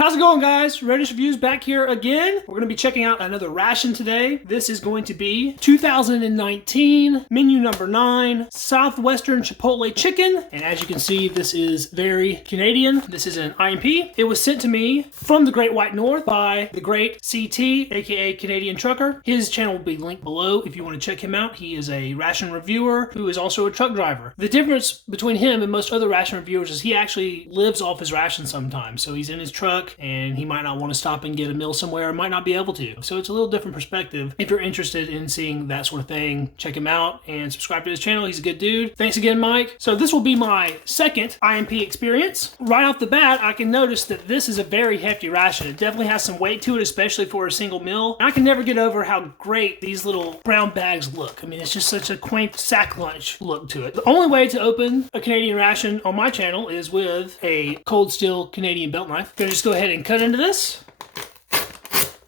How's it going, guys? Readiness Reviews back here again. We're going to be checking out another ration today. This is going to be 2019 menu number 9 Southwestern Chipotle chicken. And as you can see, this is very Canadian. This is an IMP. It was sent to me from the Great White North by the great CT, aka Canadian Trucker. His channel will be linked below if you want to check him out. He is a ration reviewer who is also a truck driver. The difference between him and most other ration reviewers is he actually lives off his ration sometimes. So he's in his truck and he might not want to stop and get a meal somewhere, might not be able to. So it's a little different perspective. If you're interested in seeing that sort of thing, check him out and subscribe to his channel. He's a good dude. Thanks again, Mike. So this will be my second IMP experience. Right off the bat, I can notice that this is a very hefty ration. It definitely has some weight to it, especially for a single meal. And I can never get over how great these little brown bags look. I mean, it's just such a quaint sack lunch look to it. The only way to open a Canadian ration on my channel is with a cold steel Canadian belt knife. I'm gonna just go ahead and cut into this.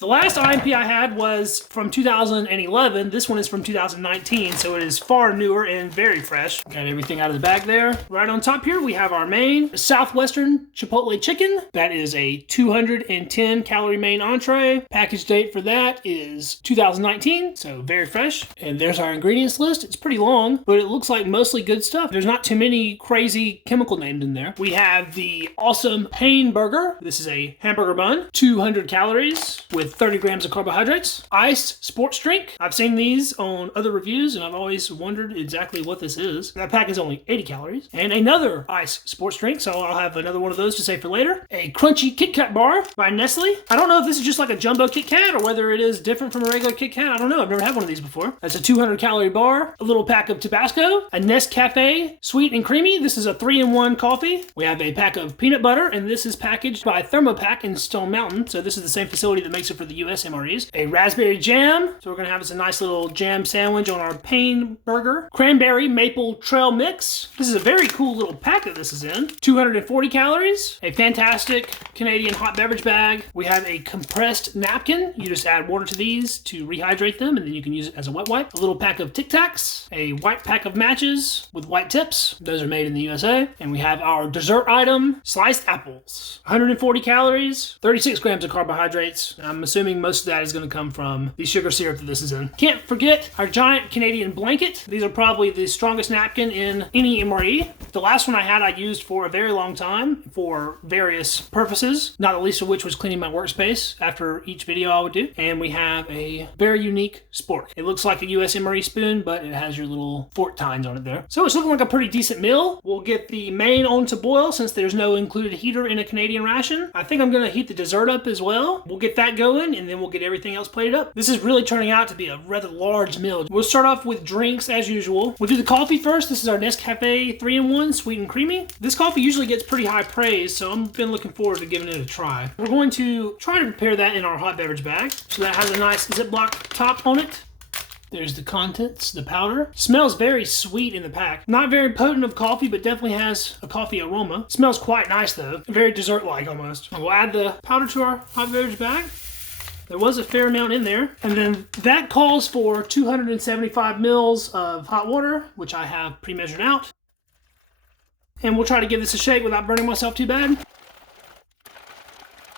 The last IMP I had was from 2011. This one is from 2019, so it is far newer and very fresh. Got everything out of the bag there. Right on top here, we have our main Southwestern Chipotle chicken. That is a 210 calorie main entree. Package date for that is 2019, so very fresh. And there's our ingredients list. It's pretty long, but it looks like mostly good stuff. There's not too many crazy chemical names in there. We have the awesome Pane burger. This is a hamburger bun, 200 calories with 30 grams of carbohydrates. Iced sports drink. I've seen these on other reviews and I've always wondered exactly what this is. That pack is only 80 calories. And another iced sports drink, so I'll have another one of those to save for later. A Crunchy Kitkat Bar by Nestle. I don't know if this is just like a jumbo Kit Kat or whether it is different from a regular Kit Kat. I don't know. I've never had one of these before. That's a 200 calorie bar. A little pack of Tabasco. A Nescafe Sweet and Creamy. This is a 3-in-1 coffee. We have a pack of peanut butter, and this is packaged by Thermopack in Stone Mountain. So this is the same facility that makes it for the US MREs. A raspberry jam. So we're going to have us a nice little jam sandwich on our Pane burger. Cranberry maple trail mix. This is a very cool little pack that this is in. 240 calories. A fantastic Canadian hot beverage bag. We have a compressed napkin. You just add water to these to rehydrate them, and then you can use it as a wet wipe. A little pack of Tic Tacs. A white pack of matches with white tips. Those are made in the USA. And we have our dessert item, sliced apples. 140 calories. 36 grams of carbohydrates. I'm assuming most of that is going to come from the sugar syrup that this is in. Can't forget our giant Canadian blanket. These are probably the strongest napkin in any MRE. The last one I had I used for a very long time for various purposes, not the least of which was cleaning my workspace after each video I would do. And we have a very unique spork. It looks like a US MRE spoon, but it has your little fork tines on it there. So it's looking like a pretty decent meal. We'll get the main on to boil since there's no included heater in a Canadian ration. I think I'm going to heat the dessert up as well. We'll get that going and then we'll get everything else plated up. This is really turning out to be a rather large meal. We'll start off with drinks as usual. We'll do the coffee first. This is our Nescafe 3-in-1 Sweet and Creamy. This coffee usually gets pretty high praise, so I've been looking forward to giving it a try. We're going to try to prepare that in our hot beverage bag. So that has a nice Ziploc top on it. There's the contents, the powder. Smells very sweet in the pack. Not very potent of coffee, but definitely has a coffee aroma. Smells quite nice though. Very dessert-like almost. We'll add the powder to our hot beverage bag. There was a fair amount in there. And then that calls for 275 mils of hot water, which I have pre-measured out. And we'll try to give this a shake without burning myself too bad.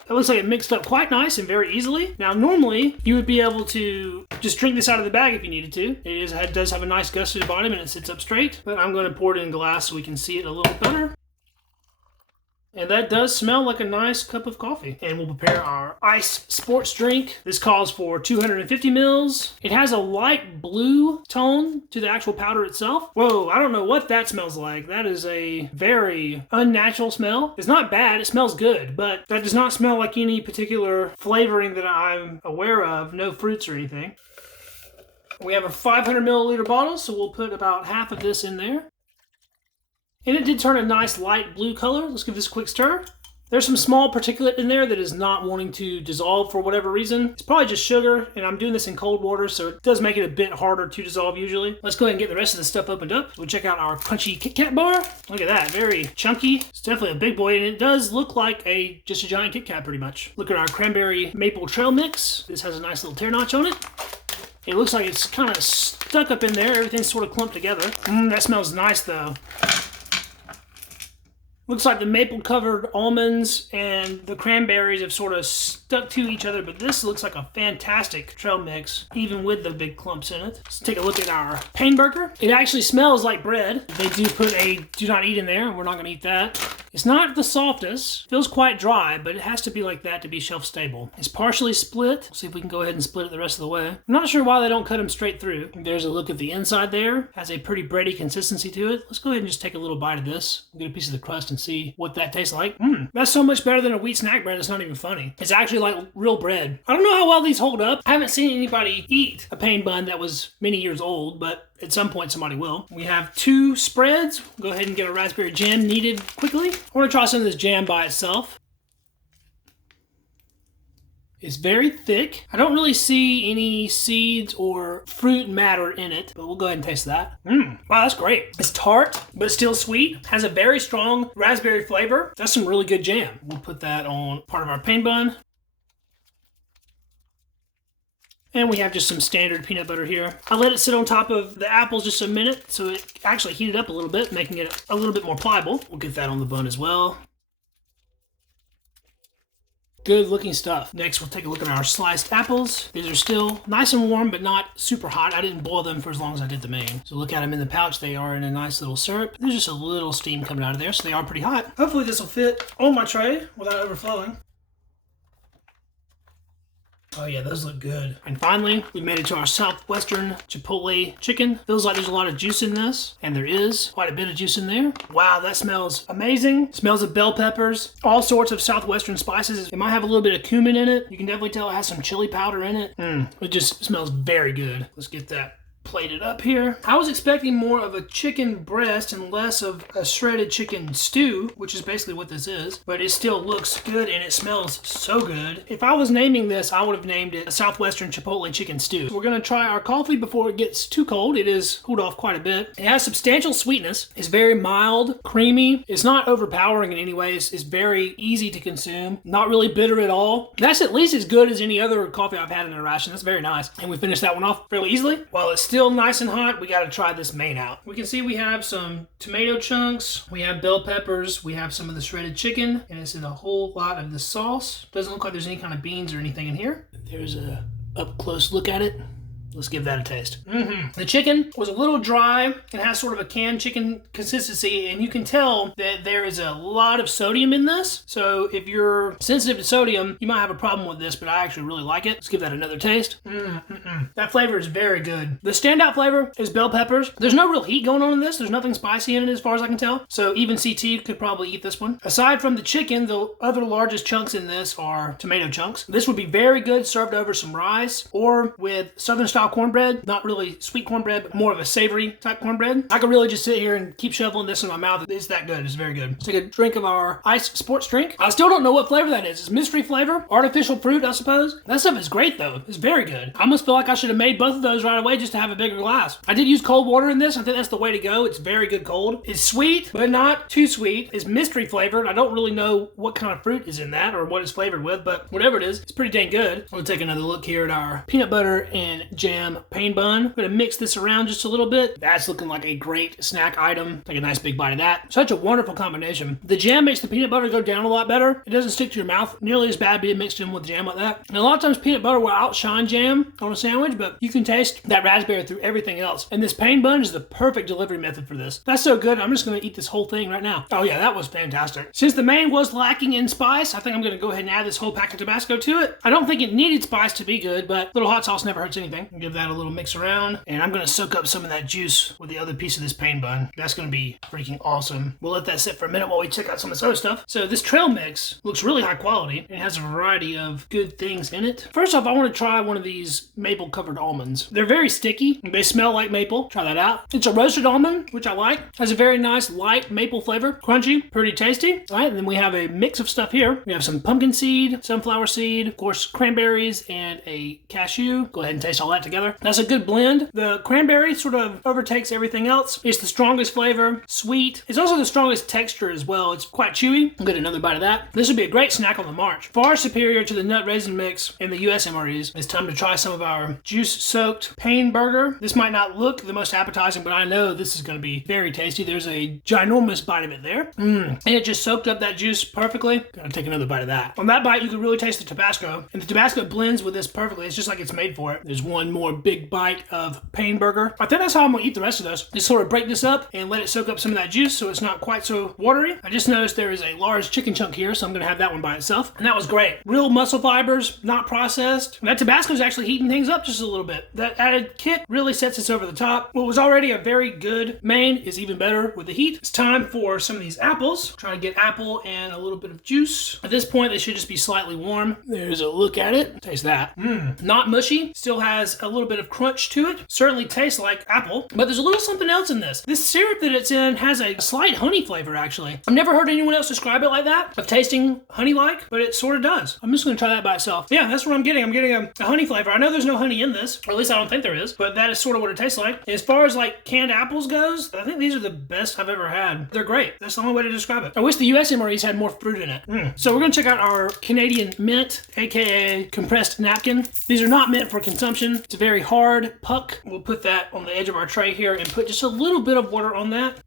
It looks like it mixed up quite nice and very easily. Now, normally, you would be able to just drink this out of the bag if you needed to. It does have a nice gust to the bottom and it sits up straight. But I'm going to pour it in glass so we can see it a little better. And that does smell like a nice cup of coffee. And we'll prepare our iced sports drink. This calls for 250 mils. It has a light blue tone to the actual powder itself. Whoa, I don't know what that smells like. That is a very unnatural smell. It's not bad, it smells good, but that does not smell like any particular flavoring that I'm aware of. No fruits or anything. We have a 500 milliliter bottle, so we'll put about half of this in there. And it did turn a nice light blue color. Let's give this a quick stir. There's some small particulate in there that is not wanting to dissolve for whatever reason. It's probably just sugar, and I'm doing this in cold water, so it does make it a bit harder to dissolve usually. Let's go ahead and get the rest of the stuff opened up. We'll check out our Punchy Kitkat Bar. Look at that, very chunky. It's definitely a big boy, and it does look like just a giant Kit Kat pretty much. Look at our cranberry maple trail mix. This has a nice little tear notch on it. It looks like it's kind of stuck up in there. Everything's sort of clumped together. That smells nice though. Looks like the maple covered almonds and the cranberries have sort of stuck to each other, but this looks like a fantastic trail mix, even with the big clumps in it. Let's take a look at our Pane burger. It actually smells like bread. They do put a do not eat in there, and we're not going to eat that. It's not the softest. Feels quite dry, but it has to be like that to be shelf stable. It's partially split. Let's see if we can go ahead and split it the rest of the way. I'm not sure why they don't cut them straight through. There's a look at the inside there. Has a pretty bready consistency to it. Let's go ahead and just take a little bite of this. Get a piece of the crust and see what that tastes like. That's so much better than a wheat snack bread. It's not even funny. It's actually like real bread. I don't know how well these hold up. I haven't seen anybody eat a Pane bun that was many years old, but at some point somebody will. We have 2 spreads. Go ahead and get a raspberry jam kneaded quickly. I want to try some of this jam by itself. It's very thick. I don't really see any seeds or fruit matter in it, but we'll go ahead and taste that. Wow, that's great. It's tart, but still sweet. Has a very strong raspberry flavor. That's some really good jam. We'll put that on part of our Pane bun. And we have just some standard peanut butter here. I let it sit on top of the apples just a minute, so it actually heated up a little bit, making it a little bit more pliable. We'll get that on the bun as well. Good looking stuff. Next, we'll take a look at our sliced apples. These are still nice and warm, but not super hot. I didn't boil them for as long as I did the main. So look at them in the pouch. They are in a nice little syrup. There's just a little steam coming out of there, so they are pretty hot. Hopefully this will fit on my tray without overflowing. Oh yeah, those look good. And finally, we made it to our Southwestern Chipotle chicken. Feels like there's a lot of juice in this, and there is quite a bit of juice in there. Wow, that smells amazing. Smells of bell peppers, all sorts of Southwestern spices. It might have a little bit of cumin in it. You can definitely tell it has some chili powder in it. It just smells very good. Let's get that plated up here. I was expecting more of a chicken breast and less of a shredded chicken stew, which is basically what this is, but it still looks good and it smells so good. If I was naming this, I would have named it a Southwestern Chipotle chicken stew. We're gonna try our coffee before it gets too cold. It is cooled off quite a bit. It has substantial sweetness. It's very mild, creamy. It's not overpowering in any way. It's very easy to consume. Not really bitter at all. That's at least as good as any other coffee I've had in a ration. That's very nice. And we finished that one off fairly easily. While it's still nice and hot, we got to try this main out. We can see we have some tomato chunks, we have bell peppers, we have some of the shredded chicken, and it's in a whole lot of the sauce. Doesn't look like there's any kind of beans or anything in here. There's a up close look at it. Let's give that a taste. The chicken was a little dry and has sort of a canned chicken consistency, and you can tell that there is a lot of sodium in this. So if you're sensitive to sodium, you might have a problem with this, but I actually really like it. Let's give that another taste. That flavor is very good. The standout flavor is bell peppers. There's no real heat going on in this. There's nothing spicy in it as far as I can tell. So even CT could probably eat this one. Aside from the chicken, the other largest chunks in this are tomato chunks. This would be very good served over some rice or with Southern style cornbread. Not really sweet cornbread, but more of a savory type cornbread. I could really just sit here and keep shoveling this in my mouth. It's that good. It's very good. Let's take a drink of our iced sports drink. I still don't know what flavor that is. It's mystery flavor. Artificial fruit, I suppose. That stuff is great though. It's very good. I almost feel like I should have made both of those right away just to have a bigger glass. I did use cold water in this. I think that's the way to go. It's very good cold. It's sweet, but not too sweet. It's mystery flavored. I don't really know what kind of fruit is in that or what it's flavored with, but whatever it is, it's pretty dang good. We'll take another look here at our peanut butter and jam Pane bun. I'm gonna mix this around just a little bit. That's looking like a great snack item. Take a nice big bite of that. Such a wonderful combination. The jam makes the peanut butter go down a lot better. It doesn't stick to your mouth nearly as bad being mixed in with jam like that. And a lot of times peanut butter will outshine jam on a sandwich, but you can taste that raspberry through everything else. And this Pane bun is the perfect delivery method for this. That's so good. I'm just gonna eat this whole thing right now. Oh yeah, that was fantastic. Since the main was lacking in spice, I think I'm gonna go ahead and add this whole pack of Tabasco to it. I don't think it needed spice to be good, but a little hot sauce never hurts anything. Give that a little mix around, and I'm gonna soak up some of that juice with the other piece of this Pane bun. That's gonna be freaking awesome. We'll let that sit for a minute while we check out some of this other stuff. So this trail mix looks really high quality. It has a variety of good things in it. First off, I want to try one of these maple covered almonds. They're very sticky. They smell like maple. Try that out. It's a roasted almond, which I like. Has a very nice light maple flavor. Crunchy, pretty tasty. All right, and then we have a mix of stuff here. We have some pumpkin seed, sunflower seed, of course, cranberries, and a cashew. Go ahead and taste all that together. That's a good blend. The cranberry sort of overtakes everything else. It's the strongest flavor, sweet. It's also the strongest texture as well. It's quite chewy. I'll get another bite of that. This would be a great snack on the march. Far superior to the nut raisin mix in the US MREs. It's time to try some of our juice-soaked Pane burger. This might not look the most appetizing, but I know this is going to be very tasty. There's a ginormous bite of it there. And it just soaked up that juice perfectly. Gotta take another bite of that. On that bite, you can really taste the Tabasco. And the Tabasco blends with this perfectly. It's just like it's made for it. There's one more big bite of Pane burger. I think that's how I'm going to eat the rest of those. Just sort of break this up and let it soak up some of that juice so it's not quite so watery. I just noticed there is a large chicken chunk here, so I'm going to have that one by itself. And that was great. Real muscle fibers, not processed. And that Tabasco is actually heating things up just a little bit. That added kick really sets us over the top. What was already a very good main is even better with the heat. It's time for some of these apples. Try to get apple and a little bit of juice. At this point, they should just be slightly warm. There's a look at it. Taste that. Not mushy. Still has a little bit of crunch to it. Certainly tastes like apple, but there's a little something else in this. This syrup that it's in has a slight honey flavor, actually. I've never heard anyone else describe it like that, of tasting honey-like, but it sort of does. I'm just going to try that by itself. Yeah, that's what I'm getting. I'm getting a honey flavor. I know there's no honey in this, or at least I don't think there is, but that is sort of what it tastes like. As far as like canned apples goes, I think these are the best I've ever had. They're great. That's the only way to describe it. I wish the US MREs had more fruit in it. So we're going to check out our Canadian mint, aka compressed napkin. These are not meant for consumption. It's a very hard puck. We'll put that on the edge of our tray here and put just a little bit of water on that.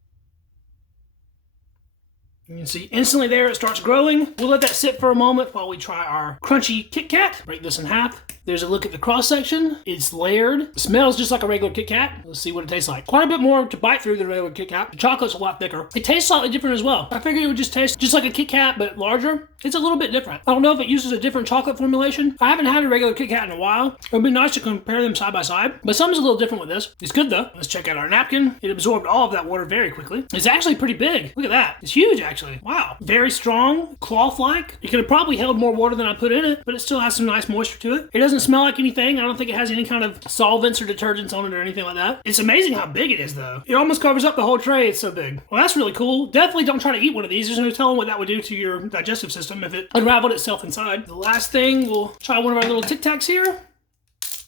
You can see instantly there it starts growing. We'll let that sit for a moment while we try our crunchy Kit Kat. Break this in half. There's a look at the cross section. It's layered. It smells just like a regular Kit Kat. Let's see what it tastes like. Quite a bit more to bite through than a regular Kit Kat. The chocolate's a lot thicker. It tastes slightly different as well. I figured it would just taste just like a Kit Kat, but larger. It's a little bit different. I don't know if it uses a different chocolate formulation. I haven't had a regular Kit Kat in a while. It would be nice to compare them side by side, but something's a little different with this. It's good though. Let's check out our napkin. It absorbed all of that water very quickly. It's actually pretty big. Look at that. It's huge actually. Wow. Very strong, cloth-like. It could have probably held more water than I put in it, but it still has some nice moisture to it. It doesn't smell like anything. I don't think it has any kind of solvents or detergents on it or anything like that. It's amazing how big it is though. It almost covers up the whole tray. It's so big. Well, that's really cool. Definitely don't try to eat one of these. There's no telling what that would do to your digestive system if it unraveled itself inside. The last thing, we'll try one of our little Tic Tacs here.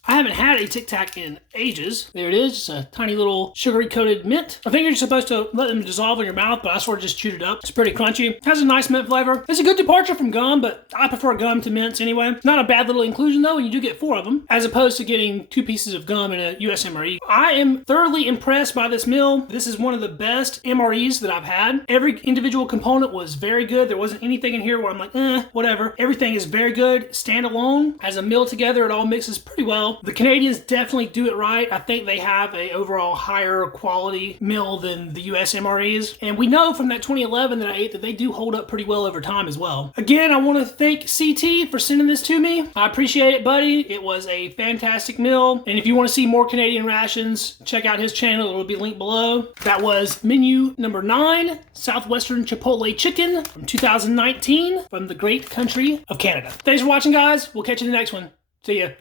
I haven't had a Tic Tac in ages. There it is, just a tiny little sugary coated mint. I think you're supposed to let them dissolve in your mouth, but I sort of just chewed it up. It's pretty crunchy. It has a nice mint flavor. It's a good departure from gum, but I prefer gum to mints anyway. Not a bad little inclusion though, and you do get 4 of them, as opposed to getting 2 pieces of gum in a US MRE. I am thoroughly impressed by this meal. This is one of the best MREs that I've had. Every individual component was very good. There wasn't anything in here where I'm like, whatever. Everything is very good, standalone. As a meal together, it all mixes pretty well. The Canadians definitely do it right. I think they have a overall higher quality meal than the US MREs. And we know from that 2011 that I ate that they do hold up pretty well over time as well. Again, I want to thank CT for sending this to me. I appreciate it, buddy. It was a fantastic meal. And if you want to see more Canadian rations, check out his channel. It will be linked below. That was menu number 9, Southwestern Chipotle Chicken from 2019 from the great country of Canada. Thanks for watching, guys. We'll catch you in the next one. See ya.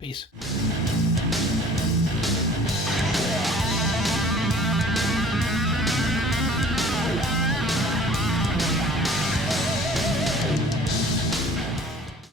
Peace.